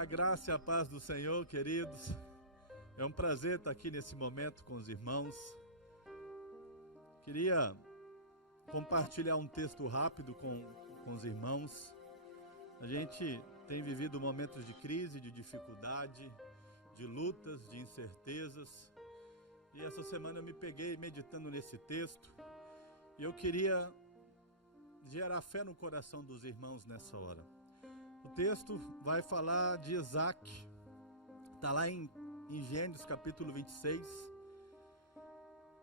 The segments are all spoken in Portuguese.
A graça e a paz do Senhor, queridos. É um prazer estar aqui nesse momento com os irmãos. Queria compartilhar um texto rápido com os irmãos. A gente tem vivido momentos de crise, de dificuldade, de lutas, de incertezas. E essa semana eu me peguei meditando nesse texto. E eu queria gerar fé no coração dos irmãos nessa hora. O texto vai falar de Isaac. Está lá em Gênesis capítulo 26.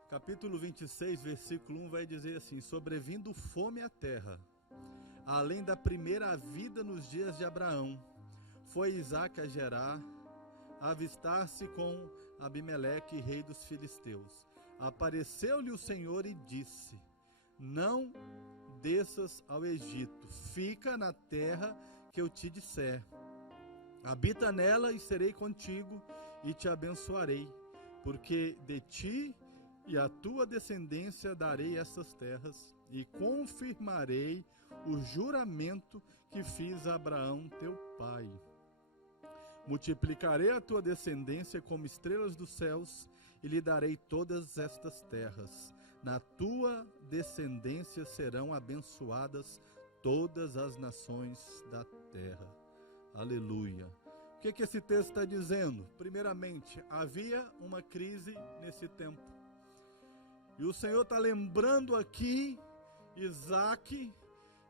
Capítulo 26, versículo 1 vai dizer assim: sobrevindo fome à terra, além da primeira vida nos dias de Abraão, foi Isaac a Gerar, a avistar-se com Abimeleque, rei dos filisteus. Apareceu-lhe o Senhor e disse: não desças ao Egito, fica na terra que eu te disser. Habita nela e serei contigo e te abençoarei, porque de ti e a tua descendência darei essas terras e confirmarei o juramento que fiz a Abraão teu pai. Multiplicarei a tua descendência como estrelas dos céus e lhe darei todas estas terras. Na tua descendência serão abençoadas todas as nações da terra. Aleluia. O que esse texto está dizendo? Primeiramente, havia uma crise nesse tempo. E o Senhor está lembrando aqui Isaac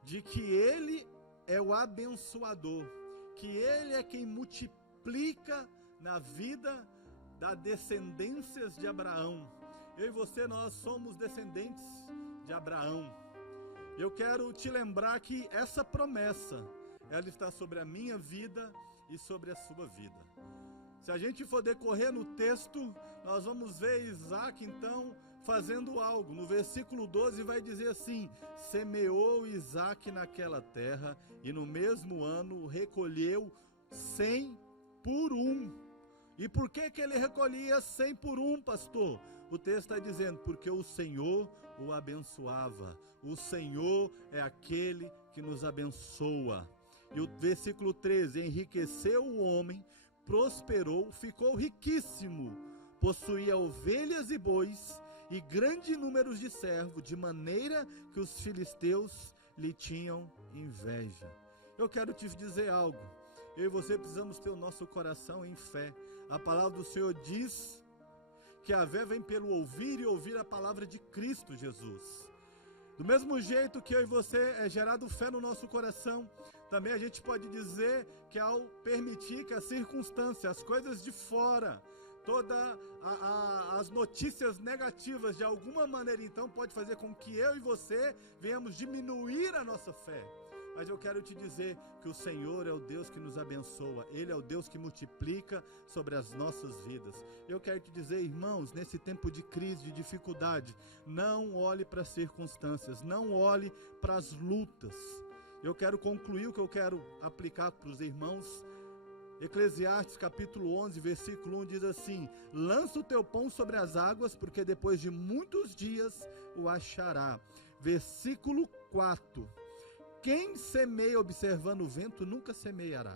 de que ele é o abençoador, que ele é quem multiplica na vida das descendências de Abraão. Eu e você, nós somos descendentes de Abraão. Eu quero te lembrar que essa promessa, ela está sobre a minha vida e sobre a sua vida. Se a gente for decorrer no texto, nós vamos ver Isaac então fazendo algo. No versículo 12 vai dizer assim: semeou Isaac naquela terra e no mesmo ano recolheu 100 por um. E por que ele recolhia 100 por um, pastor? O texto está dizendo, porque o Senhor o abençoava. O Senhor é aquele que nos abençoa. E o versículo 13, enriqueceu o homem, prosperou, ficou riquíssimo, possuía ovelhas e bois e grande número de servos, de maneira que os filisteus lhe tinham inveja. Eu quero te dizer algo. Eu e você precisamos ter o nosso coração em fé. A palavra do Senhor diz que a fé vem pelo ouvir e ouvir a palavra de Cristo Jesus. Do mesmo jeito que eu e você é gerado fé no nosso coração, também a gente pode dizer que ao permitir que as circunstâncias, as coisas de fora, todas as notícias negativas de alguma maneira então pode fazer com que eu e você venhamos diminuir a nossa fé. Mas eu quero te dizer que o Senhor é o Deus que nos abençoa. Ele é o Deus que multiplica sobre as nossas vidas. Eu quero te dizer, irmãos, nesse tempo de crise, de dificuldade, não olhe para as circunstâncias, não olhe para as lutas. Eu quero concluir o que eu quero aplicar para os irmãos. Eclesiastes capítulo 11, versículo 1 diz assim: lança o teu pão sobre as águas, porque depois de muitos dias o achará. Versículo 4: quem semeia observando o vento nunca semeará,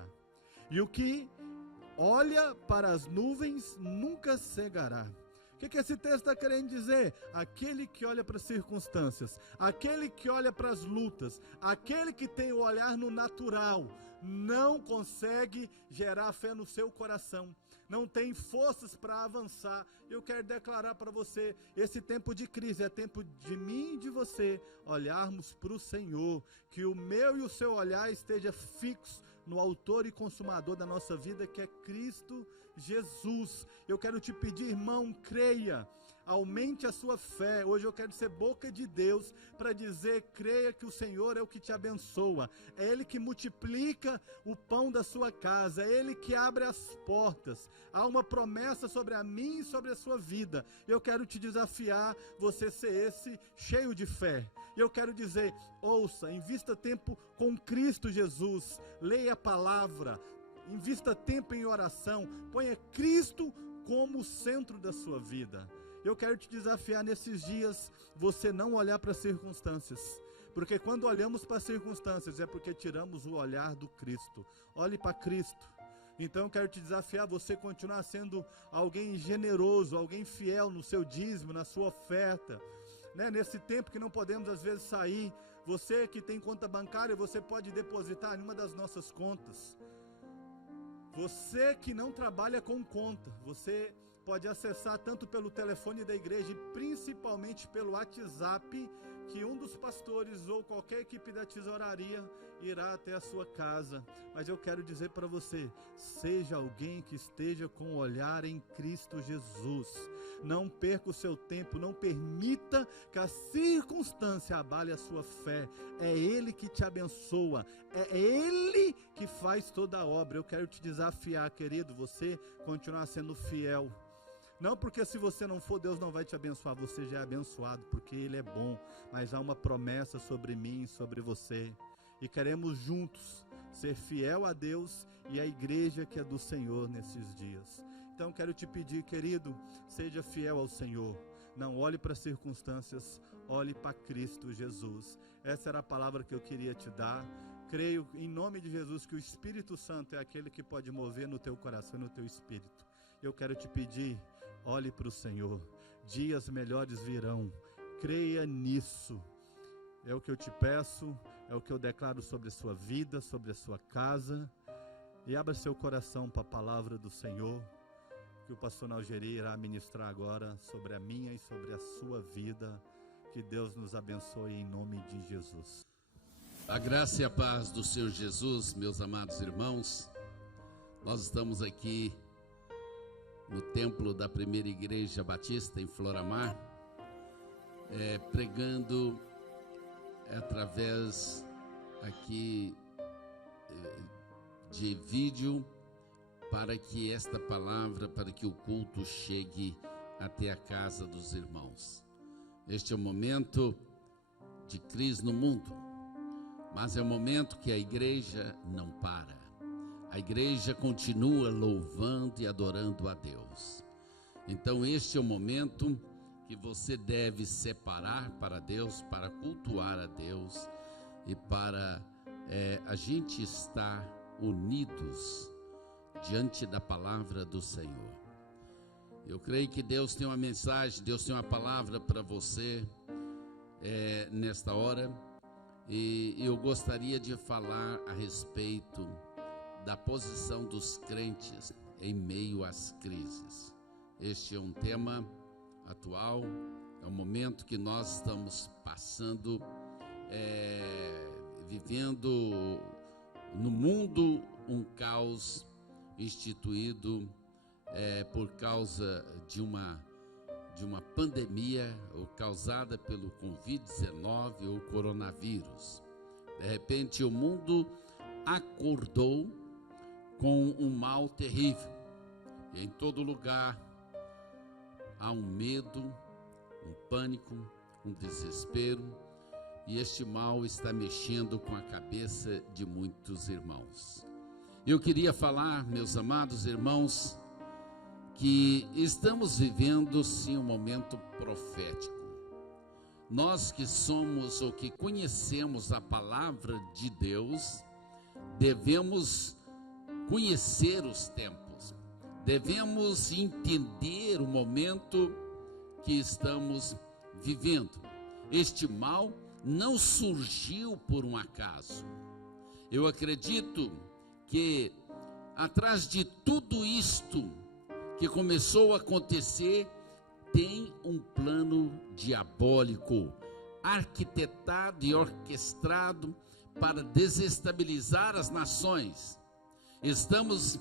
e o que olha para as nuvens nunca cegará. O que esse texto está querendo dizer? Aquele que olha para as circunstâncias, aquele que olha para as lutas, aquele que tem o olhar no natural, não consegue gerar fé no seu coração, não tem forças para avançar. Eu quero declarar para você, esse tempo de crise é tempo de mim e de você olharmos para o Senhor, que o meu e o seu olhar esteja fixo no autor e consumador da nossa vida, que é Cristo Jesus. Eu quero te pedir, irmão, creia, aumente a sua fé. Hoje eu quero ser boca de Deus para dizer: creia que o Senhor é o que te abençoa, é Ele que multiplica o pão da sua casa, é Ele que abre as portas. Há uma promessa sobre a mim e sobre a sua vida. Eu quero te desafiar, você ser esse cheio de fé. Eu quero dizer: ouça, invista tempo com Cristo Jesus, leia a palavra, invista tempo em oração, ponha Cristo como o centro da sua vida. Eu quero te desafiar nesses dias, você não olhar para as circunstâncias, porque quando olhamos para as circunstâncias é porque tiramos o olhar do Cristo. Olhe para Cristo. Então eu quero te desafiar, você continuar sendo alguém generoso, alguém fiel no seu dízimo, na sua oferta, né? Nesse tempo que não podemos às vezes sair, você que tem conta bancária, você pode depositar em uma das nossas contas. Você que não trabalha com conta, você pode acessar tanto pelo telefone da igreja e principalmente pelo WhatsApp, que um dos pastores ou qualquer equipe da tesouraria irá até a sua casa. Mas eu quero dizer para você, seja alguém que esteja com o olhar em Cristo Jesus. Não perca o seu tempo, não permita que a circunstância abale a sua fé. É Ele que te abençoa, é Ele que faz toda a obra. Eu quero te desafiar, querido, você continuar sendo fiel. Não porque se você não for, Deus não vai te abençoar, você já é abençoado, porque Ele é bom, mas há uma promessa sobre mim e sobre você, e queremos juntos ser fiel a Deus e à igreja que é do Senhor nesses dias. Então quero te pedir, querido, seja fiel ao Senhor, não olhe para as circunstâncias, olhe para Cristo Jesus. Essa era a palavra que eu queria te dar. Creio em nome de Jesus que o Espírito Santo é aquele que pode mover no teu coração e no teu espírito. Eu quero te pedir, olhe para o Senhor, dias melhores virão, creia nisso. É o que eu te peço, é o que eu declaro sobre a sua vida, sobre a sua casa. E abra seu coração para a palavra do Senhor, que o pastor Nalgeri irá ministrar agora sobre a minha e sobre a sua vida. Que Deus nos abençoe em nome de Jesus. A graça e a paz do Senhor Jesus, meus amados irmãos. Nós estamos aqui no templo da primeira igreja batista em Floramar, pregando através aqui de vídeo, para que esta palavra, para que o culto chegue até a casa dos irmãos. Este é um momento de crise no mundo, mas é um momento que a igreja não para. A igreja continua louvando e adorando a Deus. Então este é o momento que você deve separar para Deus, para cultuar a Deus e para a gente estar unidos diante da palavra do Senhor. Eu creio que Deus tem uma mensagem, Deus tem uma palavra para você nesta hora, e eu gostaria de falar a respeito da posição dos crentes em meio às crises. Este é um tema atual, é um momento que nós estamos passando, vivendo no mundo um caos instituído por causa de uma pandemia ou causada pelo Covid-19 ou coronavírus. De repente o mundo acordou com um mal terrível, e em todo lugar há um medo, um pânico, um desespero, e este mal está mexendo com a cabeça de muitos irmãos. Eu queria falar, meus amados irmãos, que estamos vivendo sim um momento profético. Nós que somos ou que conhecemos a palavra de Deus, devemos conhecer os tempos, devemos entender o momento que estamos vivendo. Este mal não surgiu por um acaso. Eu acredito que atrás de tudo isto que começou a acontecer, tem um plano diabólico, arquitetado e orquestrado para desestabilizar as nações. Estamos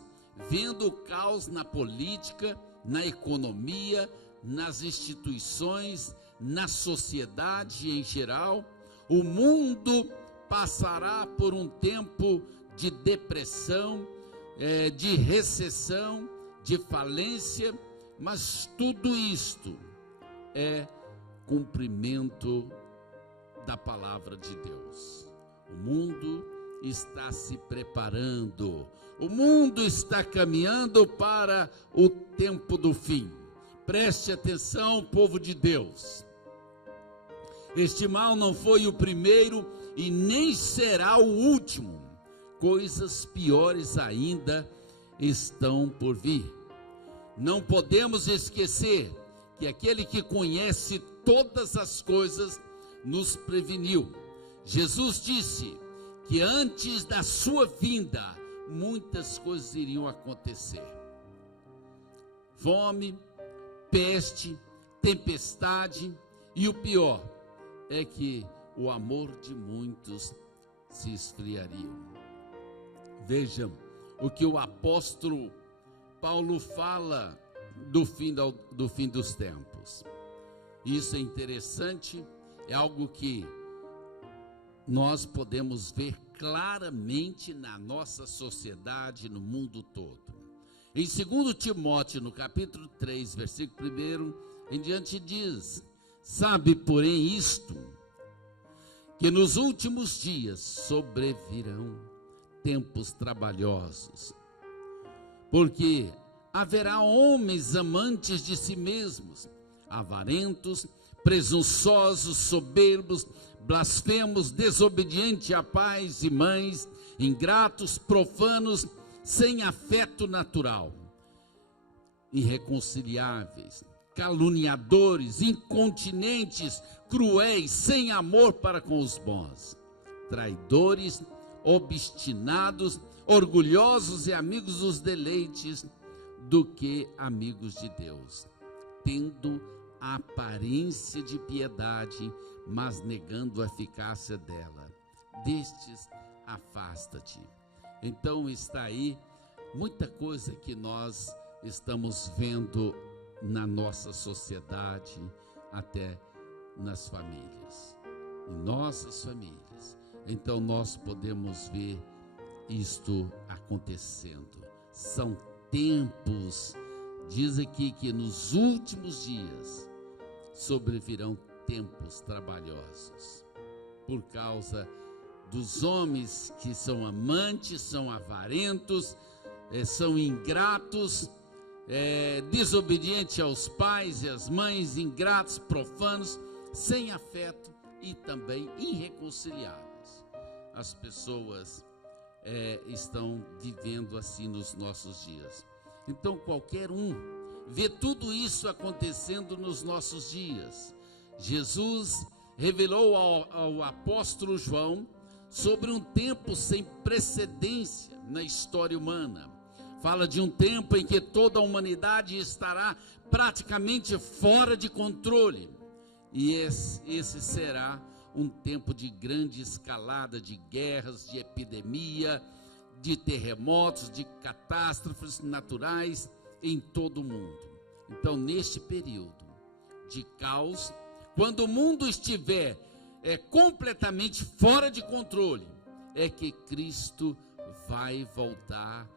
vendo o caos na política, na economia, nas instituições, na sociedade em geral. O mundo passará por um tempo de depressão, de recessão, de falência, mas tudo isto é cumprimento da palavra de Deus. O mundo está se preparando, o mundo está caminhando para o tempo do fim. Preste atenção, povo de Deus. Este mal não foi o primeiro e nem será o último. Coisas piores ainda estão por vir. Não podemos esquecer que aquele que conhece todas as coisas nos preveniu. Jesus disse que antes da sua vinda, muitas coisas iriam acontecer. Fome, peste, tempestade, e o pior é que o amor de muitos se esfriaria. Vejam o que o apóstolo Paulo fala do fim dos tempos. Isso é interessante, é algo que nós podemos ver claramente na nossa sociedade, no mundo todo. Em 2 Timóteo, no capítulo 3, versículo 1, em diante diz: sabe, porém, isto, que nos últimos dias sobrevirão tempos trabalhosos, porque haverá homens amantes de si mesmos, avarentos, presunçosos, soberbos, blasfemos, desobedientes a pais e mães, ingratos, profanos, sem afeto natural, irreconciliáveis, caluniadores, incontinentes, cruéis, sem amor para com os bons, traidores, obstinados, orgulhosos e amigos dos deleites do que amigos de Deus, tendo a aparência de piedade, mas negando a eficácia dela. Destes, afasta-te. Então está aí muita coisa que nós estamos vendo na nossa sociedade, até nas famílias, em nossas famílias. Então nós podemos ver isto acontecendo. São tempos, diz aqui que nos últimos dias sobrevirão tempos trabalhosos, por causa dos homens que são amantes, são avarentos, são ingratos, desobedientes aos pais e às mães, ingratos, profanos, sem afeto e também irreconciliáveis. As pessoas estão vivendo assim nos nossos dias. Então qualquer um vê tudo isso acontecendo nos nossos dias. Jesus revelou ao apóstolo João sobre um tempo sem precedência na história humana. Fala de um tempo em que toda a humanidade estará praticamente fora de controle. E esse será um tempo de grande escalada de guerras, de epidemia, de terremotos, de catástrofes naturais em todo o mundo. Então, neste período de caos, quando o mundo estiver completamente fora de controle, é que Cristo vai voltar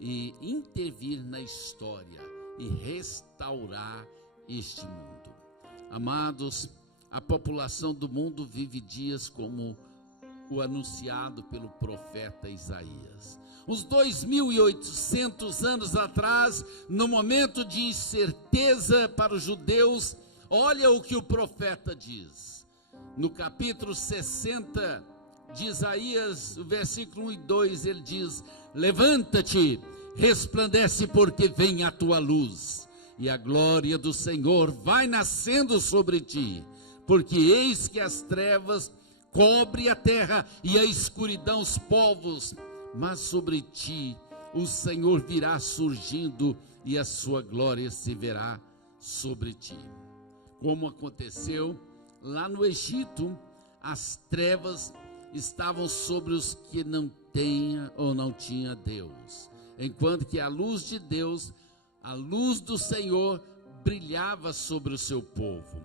e intervir na história e restaurar este mundo. Amados, a população do mundo vive dias como o anunciado pelo profeta Isaías. Uns 2.800 anos atrás, no momento de incerteza para os judeus, olha o que o profeta diz. No capítulo 60 de Isaías, o versículo 1 e 2, ele diz: levanta-te, resplandece, porque vem a tua luz, e a glória do Senhor vai nascendo sobre ti. Porque eis que as trevas cobrem a terra e a escuridão os povos, mas sobre ti o Senhor virá surgindo e a sua glória se verá sobre ti. Como aconteceu lá no Egito, as trevas estavam sobre os que não tinha Deus, enquanto que a luz de Deus, a luz do Senhor, brilhava sobre o seu povo.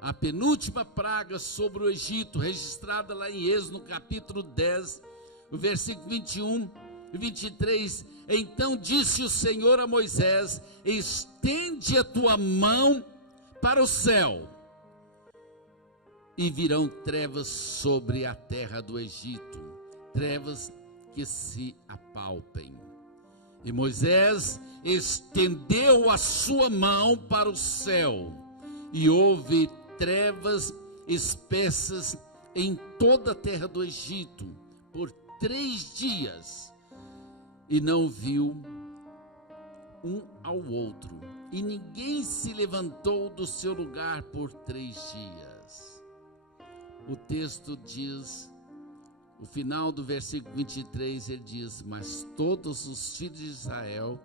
A penúltima praga sobre o Egito, registrada lá em Êxodo, no capítulo 10, o versículo 21 e 23, então disse o Senhor a Moisés: estende a tua mão para o céu, e virão trevas sobre a terra do Egito, trevas que se apalpem. E Moisés estendeu a sua mão para o céu, e houve trevas espessas em toda a terra do Egito por 3 dias, e não viu um ao outro, e ninguém se levantou do seu lugar por 3 dias. O texto diz, o final do versículo 23, ele diz: mas todos os filhos de Israel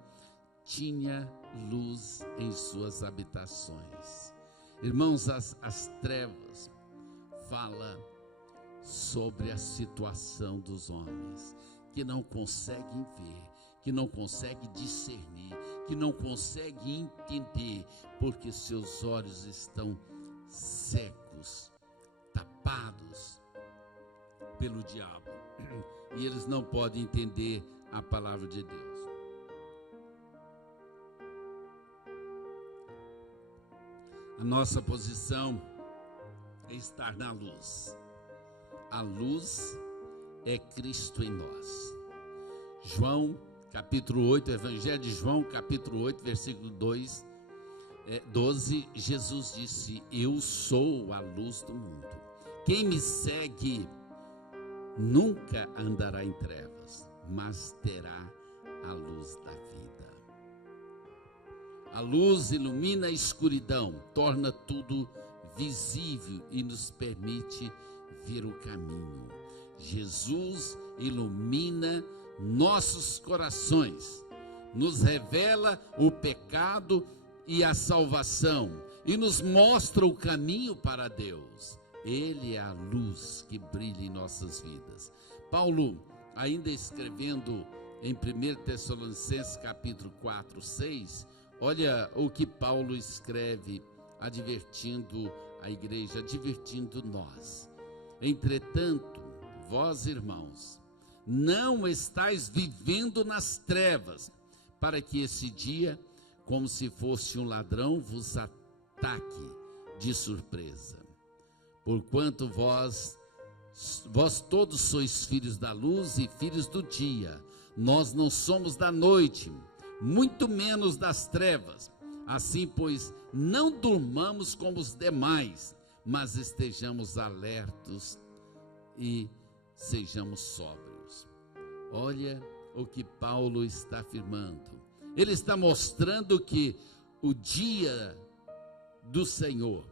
tinham luz em suas habitações. Irmãos, as trevas fala sobre a situação dos homens, que não conseguem ver, que não conseguem discernir, que não conseguem entender, porque seus olhos estão cegos, tapados pelo diabo, e eles não podem entender a palavra de Deus. A nossa posição é estar na luz. A luz é Cristo em nós. João, capítulo 8, Evangelho de João, capítulo 8, versículo 12, Jesus disse: eu sou a luz do mundo. Quem me segue nunca andará em trevas, mas terá a luz da vida. A luz ilumina a escuridão, torna tudo visível e nos permite ver o caminho. Jesus ilumina nossos corações, nos revela o pecado e a salvação e nos mostra o caminho para Deus. Ele é a luz que brilha em nossas vidas. Paulo, ainda escrevendo em 1 Tessalonicenses capítulo 4, 6, olha o que Paulo escreve, advertindo a igreja, advertindo nós. Entretanto, vós, irmãos, não estáis vivendo nas trevas, para que esse dia, como se fosse um ladrão, vos ataque de surpresa. Porquanto vós todos sois filhos da luz e filhos do dia. Nós não somos da noite, muito menos das trevas. Assim, pois, não durmamos como os demais, mas estejamos alertos e sejamos sóbrios. Olha o que Paulo está afirmando. Ele está mostrando que o dia do Senhor,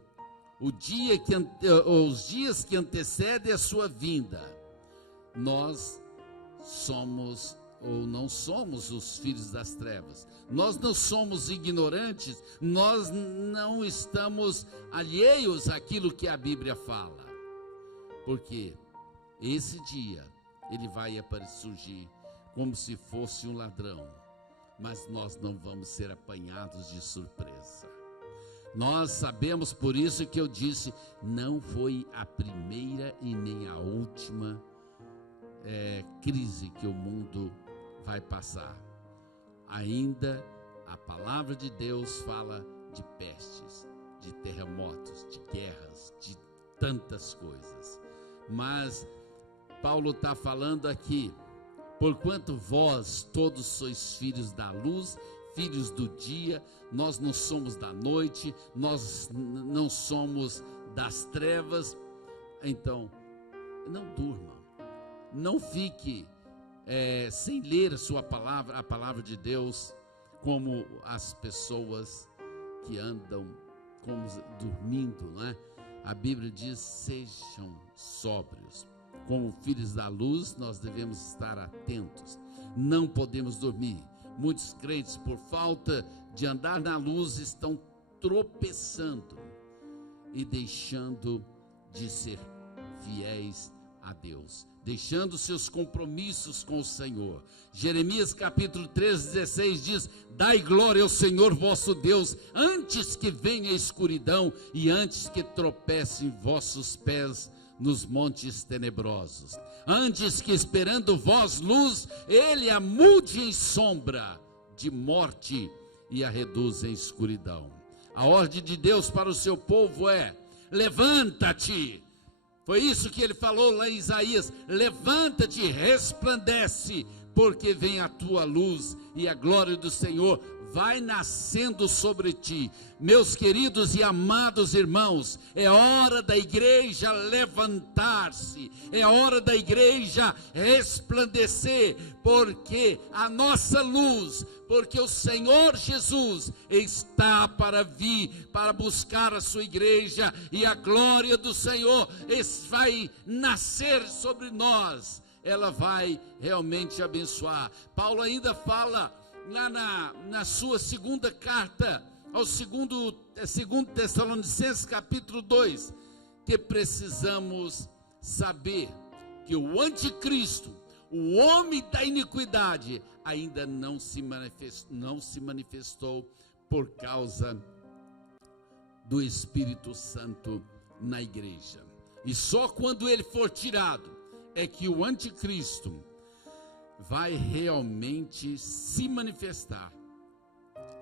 os dias que antecedem a sua vinda, nós somos ou não somos os filhos das trevas. Nós não somos ignorantes, nós não estamos alheios àquilo que a Bíblia fala. Porque esse dia ele vai surgir como se fosse um ladrão, mas nós não vamos ser apanhados de surpresa. Nós sabemos, por isso que eu disse, não foi a primeira e nem a última crise que o mundo vai passar. Ainda a palavra de Deus fala de pestes, de terremotos, de guerras, de tantas coisas. Mas Paulo está falando aqui: porquanto vós todos sois filhos da luz, filhos do dia, nós não somos da noite, nós não somos das trevas. Então, não durma, não fique sem ler a palavra de Deus, como as pessoas que andam como dormindo, né? A Bíblia diz: sejam sóbrios. Como filhos da luz, nós devemos estar atentos, não podemos dormir. Muitos crentes, por falta de andar na luz, estão tropeçando e deixando de ser fiéis a Deus, deixando seus compromissos com o Senhor. Jeremias capítulo 3:16 diz: dai glória ao Senhor vosso Deus, antes que venha a escuridão e antes que tropecem vossos pés nos montes tenebrosos. Antes que, esperando vós luz, ele a mude em sombra de morte e a reduz em escuridão. A ordem de Deus para o seu povo é: levanta-te. Foi isso que ele falou lá em Isaías: levanta-te, resplandece, porque vem a tua luz e a glória do Senhor vai nascendo sobre ti. Meus queridos e amados irmãos, é hora da igreja levantar-se, é hora da igreja resplandecer, porque a nossa luz, porque o Senhor Jesus está para vir, para buscar a sua igreja, e a glória do Senhor vai nascer sobre nós, ela vai realmente abençoar. Paulo ainda fala lá na sua segunda carta, ao segundo Tessalonicenses capítulo 2, que precisamos saber que o anticristo, o homem da iniquidade, ainda não se manifestou por causa do Espírito Santo na igreja. E só quando ele for tirado é que o anticristo vai realmente se manifestar.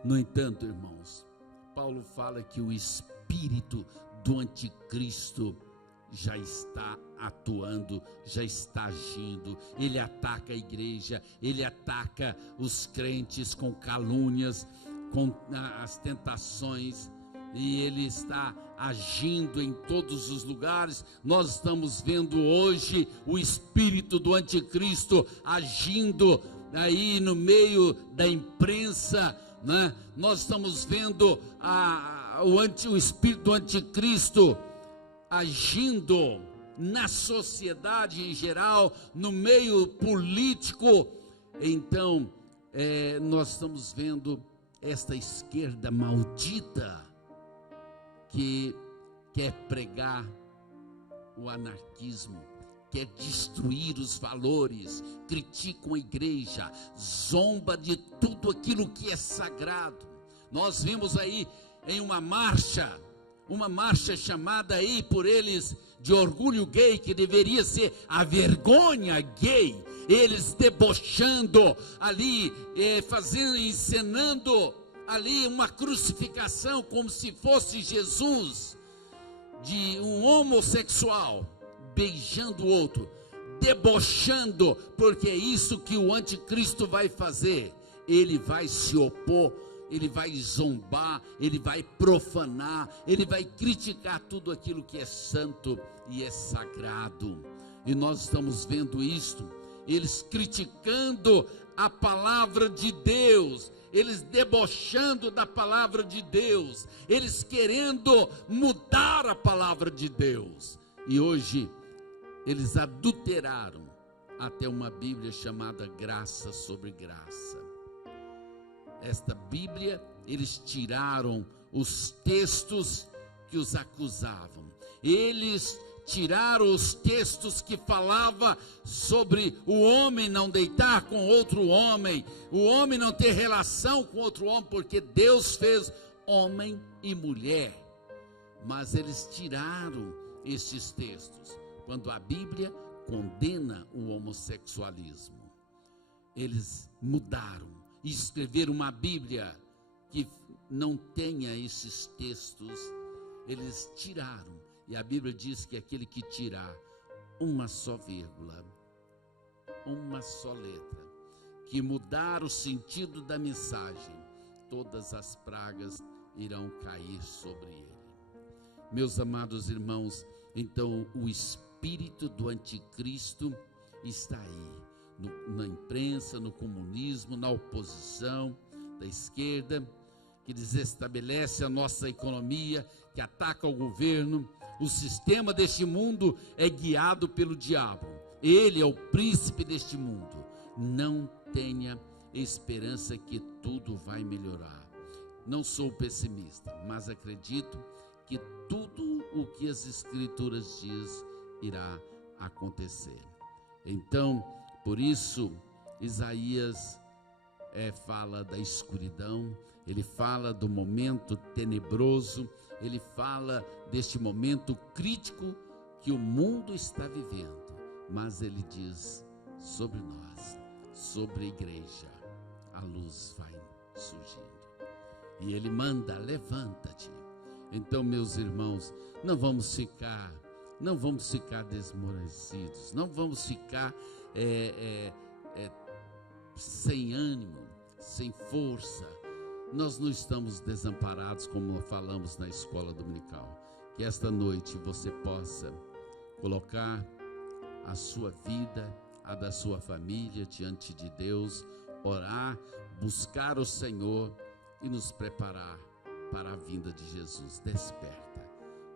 No entanto, irmãos, Paulo fala que o espírito do anticristo já está atuando, já está agindo. Ele ataca a igreja, ele ataca os crentes com calúnias, com as tentações, e ele está agindo em todos os lugares. Nós estamos vendo hoje o espírito do anticristo agindo aí no meio da imprensa, né? Nós estamos vendo o espírito do anticristo agindo na sociedade em geral, no meio político. Então, nós estamos vendo esta esquerda maldita que quer pregar o anarquismo, quer destruir os valores, critica a igreja, zomba de tudo aquilo que é sagrado. Nós vimos aí em uma marcha chamada aí por eles de orgulho gay, que deveria ser a vergonha gay, eles debochando ali, encenando ali uma crucificação como se fosse Jesus, de um homossexual beijando o outro, debochando, porque é isso que o anticristo vai fazer. Ele vai se opor, ele vai zombar, ele vai profanar, ele vai criticar tudo aquilo que é santo e é sagrado. E nós estamos vendo isto, eles criticando a palavra de Deus, eles debochando da palavra de Deus, eles querendo mudar a palavra de Deus. E hoje eles adulteraram até uma Bíblia chamada Graça sobre Graça. Esta Bíblia, eles tiraram os textos que os acusavam, eles tiraram os textos que falava sobre o homem não deitar com outro homem, o homem não ter relação com outro homem, porque Deus fez homem e mulher. Mas eles tiraram esses textos, quando a Bíblia condena o homossexualismo. Eles mudaram e escreveram uma Bíblia que não tenha esses textos. Eles tiraram. E a Bíblia diz que aquele que tirar uma só vírgula, uma só letra, que mudar o sentido da mensagem, todas as pragas irão cair sobre ele. Meus amados irmãos, então o espírito do anticristo está aí, na imprensa, no comunismo, na oposição da esquerda, que desestabelece a nossa economia, que ataca o governo. O sistema deste mundo é guiado pelo diabo. Ele é o príncipe deste mundo. Não tenha esperança que tudo vai melhorar. Não sou pessimista, mas acredito que tudo o que as Escrituras diz irá acontecer. Então, por isso, Isaías fala da escuridão, ele fala do momento tenebroso, ele fala deste momento crítico que o mundo está vivendo, mas ele diz sobre nós, sobre a igreja, a luz vai surgindo, e ele manda, levanta-te. Então, meus irmãos, não vamos ficar desmorecidos, não vamos ficar sem ânimo, sem força. nós não estamos desamparados, como falamos na escola dominical. Que esta noite você possa colocar a sua vida, a da sua família diante de Deus, orar, buscar o Senhor e nos preparar para a vinda de Jesus. Desperta.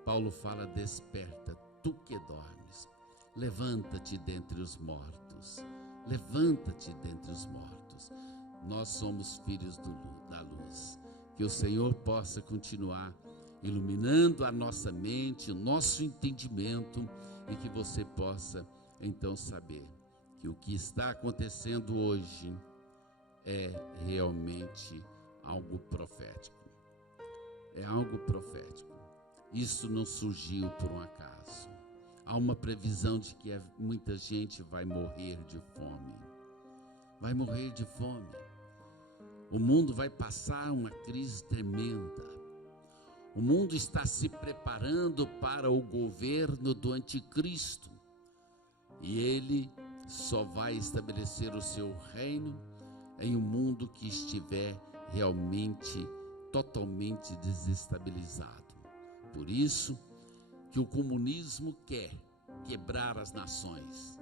Paulo fala: desperta, tu que dormes. Levanta-te dentre os mortos. Levanta-te dentre os mortos. Nós somos filhos da luz. Que o Senhor possa continuar iluminando a nossa mente, o nosso entendimento, e que você possa então saber que o que está acontecendo hoje é realmente algo profético. É algo profético. Isso não surgiu por um acaso. Há uma previsão de que muita gente vai morrer de fome. Vai morrer de fome. O mundo vai passar uma crise tremenda. O mundo está se preparando para o governo do anticristo. E ele só vai estabelecer o seu reino em um mundo que estiver realmente, totalmente desestabilizado. Por isso que o comunismo quer quebrar as nações.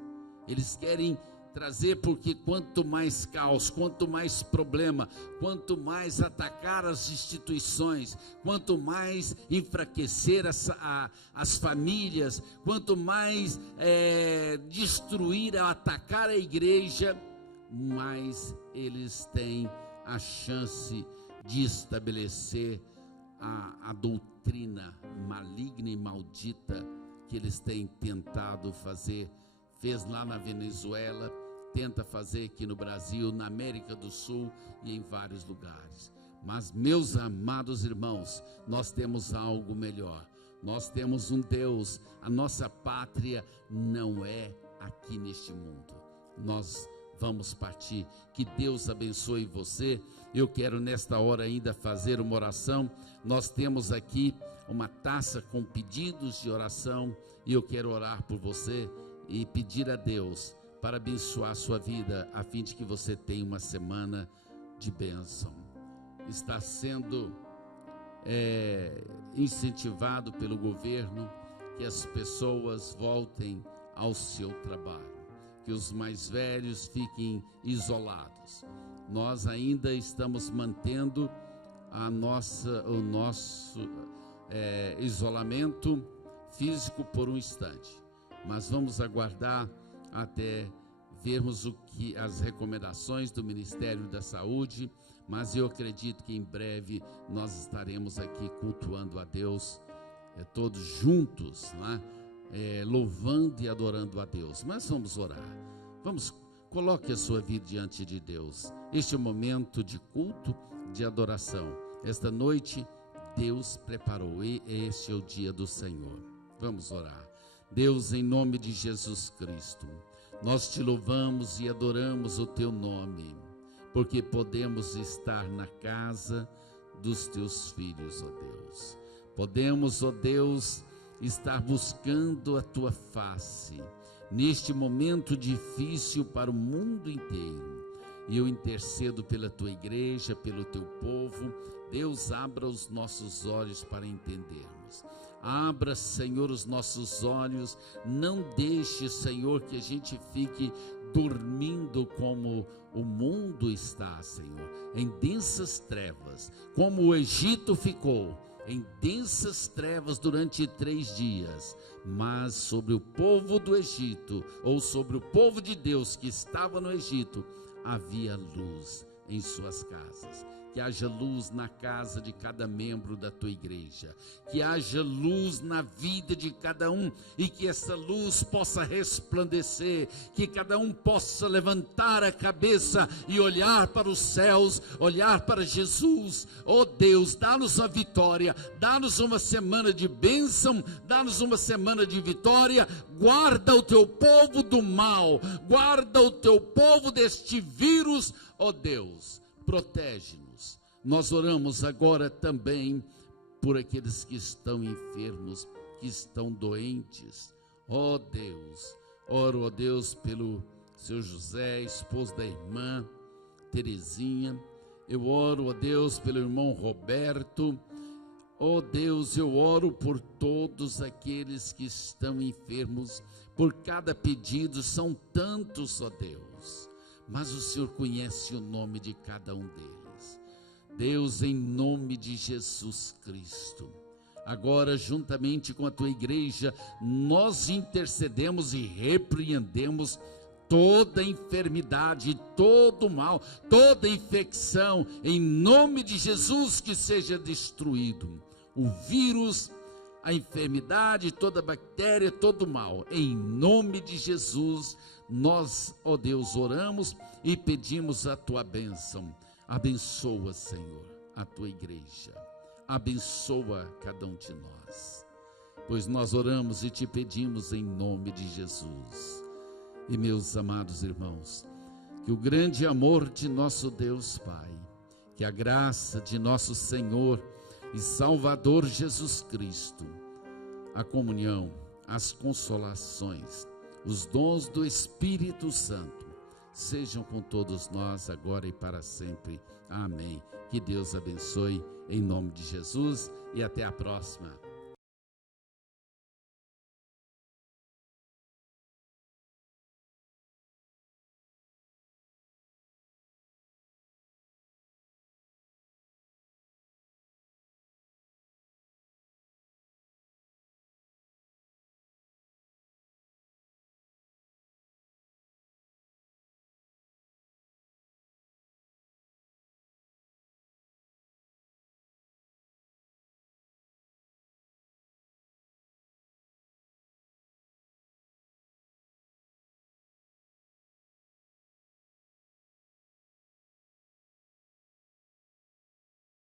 Eles querem trazer, porque quanto mais caos, quanto mais problema, quanto mais atacar as instituições, quanto mais enfraquecer as famílias, quanto mais destruir, atacar a igreja, mais eles têm a chance de estabelecer a doutrina maligna e maldita que eles têm tentado fazer. Fez lá na Venezuela, tenta fazer aqui no Brasil, na América do Sul e em vários lugares. Mas, meus amados irmãos, nós temos algo melhor. Nós temos um Deus. A nossa pátria não é aqui neste mundo. Nós vamos partir. Que Deus abençoe você. Eu quero nesta hora ainda fazer uma oração. Nós temos aqui uma taça com pedidos de oração e eu quero orar por você e pedir a Deus para abençoar a sua vida, a fim de que você tenha uma semana de bênção. Está sendo incentivado pelo governo que as pessoas voltem ao seu trabalho, que os mais velhos fiquem isolados. Nós ainda estamos mantendo o nosso isolamento físico por um instante. Mas vamos aguardar até vermos as recomendações do Ministério da Saúde, mas eu acredito que em breve nós estaremos aqui cultuando a Deus, todos juntos, né? Louvando e adorando a Deus. Mas vamos orar, coloque a sua vida diante de Deus. Este é o momento de culto, de adoração. Esta noite Deus preparou e este é o dia do Senhor. Vamos orar. Deus, em nome de Jesus Cristo, nós te louvamos e adoramos o teu nome, porque podemos estar na casa dos teus filhos, ó Deus. Podemos, ó Deus, estar buscando a tua face, neste momento difícil para o mundo inteiro. E eu intercedo pela tua igreja, pelo teu povo. Deus, abra os nossos olhos para entendermos. Abra, Senhor, os nossos olhos. Não deixe, Senhor, que a gente fique dormindo como o mundo está, Senhor, em densas trevas, como o Egito ficou em densas trevas durante 3 dias. Mas sobre o povo do Egito, ou sobre o povo de Deus que estava no Egito, havia luz em suas casas. Que haja luz na casa de cada membro da tua igreja, que haja luz na vida de cada um, e que essa luz possa resplandecer, que cada um possa levantar a cabeça e olhar para os céus, olhar para Jesus. Oh Deus, dá-nos a vitória, dá-nos uma semana de bênção, dá-nos uma semana de vitória. Guarda o teu povo do mal, guarda o teu povo deste vírus. Oh Deus, protege-nos. Nós oramos agora também por aqueles que estão enfermos, que estão doentes. Ó Deus, oro, ó Deus, pelo seu José, esposo da irmã Terezinha. Eu oro, ó Deus, pelo irmão Roberto. Ó Deus, eu oro por todos aqueles que estão enfermos, por cada pedido, são tantos, ó Deus, mas o Senhor conhece o nome de cada um deles. Deus, em nome de Jesus Cristo, agora, juntamente com a tua igreja, nós intercedemos e repreendemos toda enfermidade, todo mal, toda infecção, em nome de Jesus, que seja destruído. O vírus, a enfermidade, toda bactéria, todo mal, em nome de Jesus, nós, ó Deus, oramos e pedimos a tua bênção. Abençoa, Senhor, a tua igreja, abençoa cada um de nós, pois nós oramos e te pedimos em nome de Jesus. E meus amados irmãos, que o grande amor de nosso Deus Pai, que a graça de nosso Senhor e Salvador Jesus Cristo, a comunhão, as consolações, os dons do Espírito Santo, sejam com todos nós agora e para sempre. Amém. Que Deus abençoe em nome de Jesus e até a próxima.